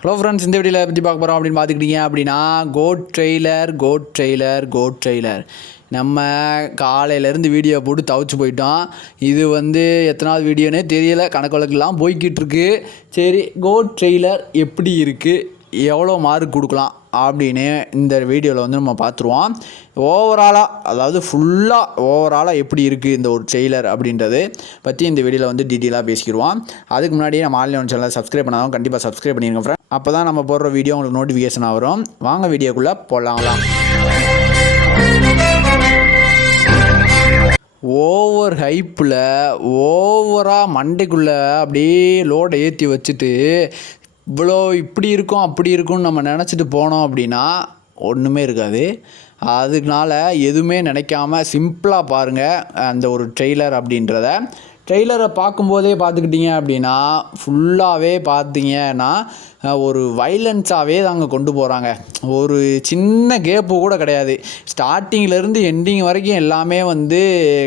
Hello friends இந்த வீடியோவில் பற்றி பார்க்க போகிறோம் அப்படின்னு பார்த்துக்கிட்டீங்க அப்படின்னா GOAT trailer GOAT trailer GOAT trailer நம்ம காலையிலேருந்து வீடியோ போட்டு தவிச்சு போயிட்டோம். இது வந்து எத்தனாவது வீடியோனே தெரியலை. கணக்கு வழக்குலாம் போய்கிட்டுருக்கு சரி கோட் ட்ரெய்லர் எப்படி இருக்குது எவ்வளோ மார்க் கொடுக்கலாம்? அப்படின்னு இந்த வீடியோவில் வந்து நம்ம பார்த்துருவோம். ஓவராலாக அதாவது ஃபுல்லாக ஓவராலாக எப்படி இருக்குது இந்த ஒரு ட்ரெய்லர் அப்படின்றது பற்றி இந்த வீடியோவில் வந்து டீட்டெயிலாக பேசிக்கிடுவோம். அதுக்கு முன்னாடியே நம்ம ஆன்லைன் சேனலை சப்ஸ்கிரைப் பண்ணாலும் கண்டிப்பாக சப்ஸ்கிரைப் பண்ணிடுங்க ஃப்ரெண்ட் அப்போ தான் நம்ம போடுற வீடியோ உங்களுக்கு நோட்டிஃபிகேஷனாக வரும். வாங்க வீடியோக்குள்ளே போடலாங்களாம் ஓவர் ஹைப்பில் ஓவராக மண்டைக்குள்ளே அப்படியே லோடை ஏற்றி வச்சுட்டு இவ்வளோ இப்படி இருக்கும் அப்படி இருக்கும்னு நம்ம நினச்சிட்டு போனோம் அப்படின்னா ஒன்றுமே இருக்காது. அதனால எதுவுமே நினைக்காம சிம்பிளாக பாருங்கள் அந்த ஒரு ட்ரெய்லர் அப்படின்றத. ட்ரெய்லரை பார்க்கும்போதே பார்த்துக்கிட்டிங்க அப்படின்னா ஃபுல்லாகவே பார்த்தீங்கன்னா ஒரு வைலன்ஸாகவே அங்கே கொண்டு போகிறாங்க ஒரு சின்ன கேப்பு கூட கிடையாது. ஸ்டார்டிங்லேருந்து எண்டிங் வரைக்கும் எல்லாமே வந்து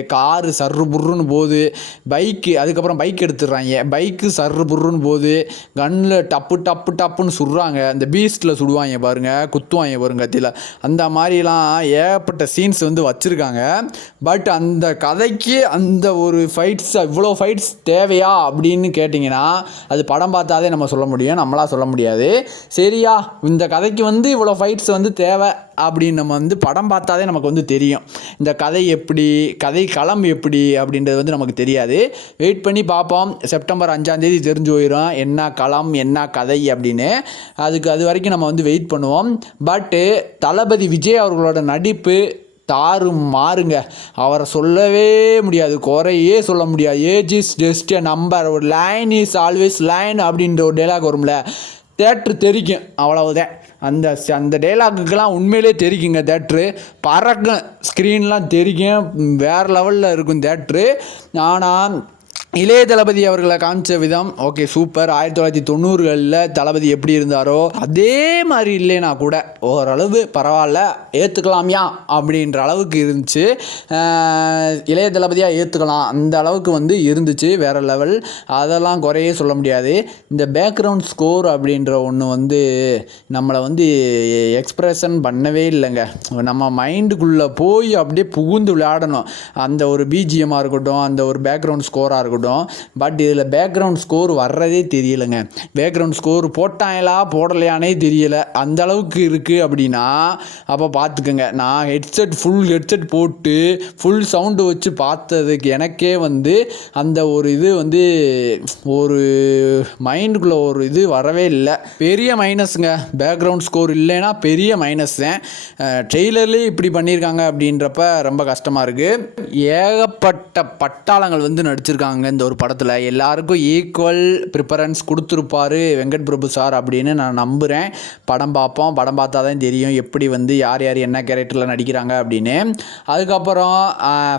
காரு சர்ரு புர்ருன்னு போகுது. பைக்கு அதுக்கப்புறம் பைக் எடுத்துடுறாங்க. பைக்கு சர்ரு புர்ருன்னு போகுது. கன்னில் டப்பு டப்பு டப்புன்னு சுடுறாங்க. அந்த பீஸ்ட்டில் சுடுவாங்க பாருங்கள் குத்துவாங்க பாருங்க கத்தியில். அந்த மாதிரிலாம் ஏகப்பட்ட சீன்ஸ் வந்து வச்சுருக்காங்க. பட் அந்த கதைக்கு அந்த ஒரு ஃபைட்ஸ் இவ்வளோ ஃபைட்ஸ் தேவையா அப்படின்னு கேட்டிங்கன்னா அது படம் பார்த்தாதே நம்ம சொல்ல முடியும். நம்மளாக சொல்ல முடியாது. சரியா? இந்த கதைக்கு வந்து இவ்வளோ ஃபைட்ஸ் வந்து தேவை அப்படின்னு நம்ம வந்து படம் பார்த்தாதே நமக்கு வந்து தெரியும். இந்த கதை எப்படி கதை களம் எப்படி அப்படின்றது வந்து நமக்கு தெரியாது. வெயிட் பண்ணி பார்ப்போம். செப்டம்பர் அஞ்சாந்தேதி தெரிஞ்சு போயிடும் என்ன களம் என்ன கதை அப்படின்னு. அதுக்கு அது வரைக்கும் நம்ம வந்து வெயிட் பண்ணுவோம். பட்டு தளபதி விஜய் அவர்களோட நடிப்பு தாறு மாறுங்க. அவரை சொல்லவே முடியாது. குறையே சொல்ல முடியாது. ஏஜ் இஸ் ஜஸ்ட் நம்பர் ஒரு லைன் இஸ் ஆல்வேஸ் லைன் அப்படின்ற ஒரு டைலாக் வரும்ல. தேட்ரு தெரிக்கும். அவ்வளவுதான். அந்த அந்த டைலாக்குக்கெல்லாம் உண்மையிலே தெரிக்குங்க தேட்ரு பறக்கும். ஸ்க்ரீன்லாம் தெரிக்கும். வேறு லெவலில் இருக்கும் தேட்ரு ஆனால் இளைய தளபதி அவர்களை காமிச்ச விதம் ஓகே சூப்பர் ஆயிரத்தி தொள்ளாயிரத்தி தொண்ணூறுகளில் தளபதி எப்படி இருந்தாரோ அதே மாதிரி இல்லைனா கூட ஓரளவு பரவாயில்ல ஏற்றுக்கலாமியா அப்படின்ற அளவுக்கு இருந்துச்சு. இளைய தளபதியாக ஏற்றுக்கலாம் அந்த அளவுக்கு வந்து இருந்துச்சு வேறு லெவல் அதெல்லாம் குறையே சொல்ல முடியாது. இந்த பேக்ரவுண்ட் ஸ்கோர் அப்படின்ற ஒன்று வந்து நம்மளை வந்து எக்ஸ்ப்ரெஷன் பண்ணவே இல்லைங்க. நம்ம மைண்டுக்குள்ளே போய் அப்படியே புகுந்து விளையாடணும். அந்த ஒரு பிஜிஎம்மாக இருக்கட்டும் அந்த ஒரு பேக்ரவுண்ட் ஸ்கோராக இருக்கட்டும். பட் இதில் பேக்ரவுண்ட் ஸ்கோர் வர்றதே தெரியலைங்க. பேக்ரவுண்ட் ஸ்கோர் போட்டாங்களா போடலையானே தெரியலை. அந்த அளவுக்கு இருக்குது அப்படின்னா அப்போ பார்த்துக்கோங்க நான் ஹெட்செட் ஃபுல் ஹெட்செட் போட்டு ஃபுல் சவுண்டு வச்சு பார்த்ததுக்கு எனக்கே வந்து அந்த ஒரு இது வந்து ஒரு மைண்டுக்குள்ளே ஒரு இது வரவே இல்லை. பெரிய மைனஸுங்க பேக்ரவுண்ட் ஸ்கோர் இல்லைன்னா பெரிய மைனஸ் தான். ட்ரெய்லர்லேயே இப்படி பண்ணியிருக்காங்க அப்படின்றப்ப ரொம்ப கஷ்டமாக இருக்குது ஏகப்பட்ட பட்டாளங்கள் வந்து நடிச்சிருக்காங்க. இந்த ஒரு படத்தில் எல்லாருக்கும் ஈக்குவல் ப்ரிஃபரன்ஸ் கொடுத்துருப்பாரு வெங்கட் பிரபு சார் அப்படின்னு நான் நம்புகிறேன் படம் பார்ப்போம். படம் பார்த்தா தான் தெரியும் எப்படி வந்து யார் யார் என்ன கேரக்டரில் நடிக்கிறாங்க அப்படின்னு. அதுக்கப்புறம்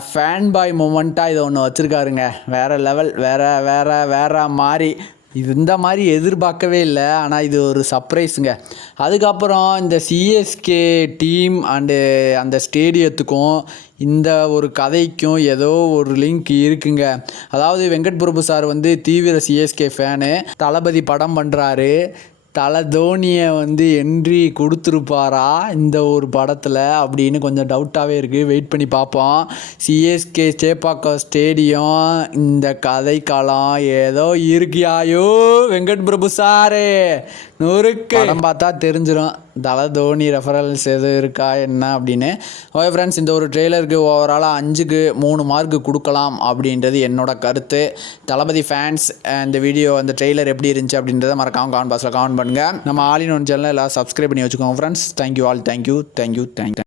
ஃபேன் பாய் மூமெண்ட்டாக இதை ஒன்று வச்சுருக்காருங்க. வேறு லெவல் வேறு வேறு வேறு மாதிரி இது இந்த மாதிரி எதிர்பார்க்கவே இல்லை. ஆனால் இது ஒரு சர்ப்ரைஸுங்க அதுக்கப்புறம் இந்த சிஎஸ்கே டீம் அண்டு அந்த ஸ்டேடியத்துக்கும் இந்த ஒரு கதைக்கும் ஏதோ ஒரு லிங்க் இருக்குங்க. அதாவது வெங்கட் பிரபு சார் வந்து தீவிர சிஎஸ்கே ஃபேனு தளபதி படம் பண்ணுறாரு தலை தோனியை வந்து என்ட்ரி கொடுத்துருப்பாரா இந்த ஒரு படத்தில் அப்படின்னு கொஞ்சம் டவுட்டாகவே இருக்குது வெயிட் பண்ணி பார்ப்போம். சிஎஸ்கே சேப்பாக்கம் ஸ்டேடியம் இந்த கதை காலம் ஏதோ இருக்கியாயோ? வெங்கட் பிரபு சாரே நொறுக்கு. பார்த்தா தெரிஞ்சிடும் தலை தோனி ரெஃபரன்ஸ் எதுவும் இருக்கா என்ன அப்படின்னு. ஓகே ஃப்ரெண்ட்ஸ் இந்த ஒரு ட்ரெய்லருக்கு ஓவராலாக அஞ்சுக்கு மூணு மார்க் கொடுக்கலாம் அப்படின்றது என்னோட கருத்து. தளபதி ஃபேன்ஸ் இந்த வீடியோ அந்த ட்ரெய்லர் எப்படி இருந்துச்சு அப்படின்றத மறக்காம கமெண்ட் பாக்ஸில் கமெண்ட் பண்ணுங்கள் நம்ம ஆலின் ஒன் சேனலில் எல்லாம் சப்ஸ்கிரைப் பண்ணி வச்சுக்கோங்க friends thank you all thank you thank you thank you